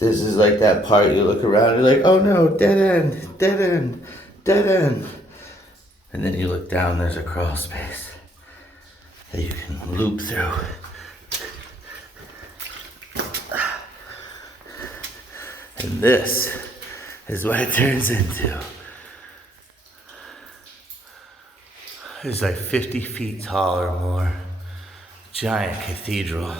This is like that part you look around, you're like, oh no, dead end, dead end, dead end. And then you look down, there's a crawl space that you can loop through. And this is what it turns into. It's like 50 feet tall or more. Giant cathedral.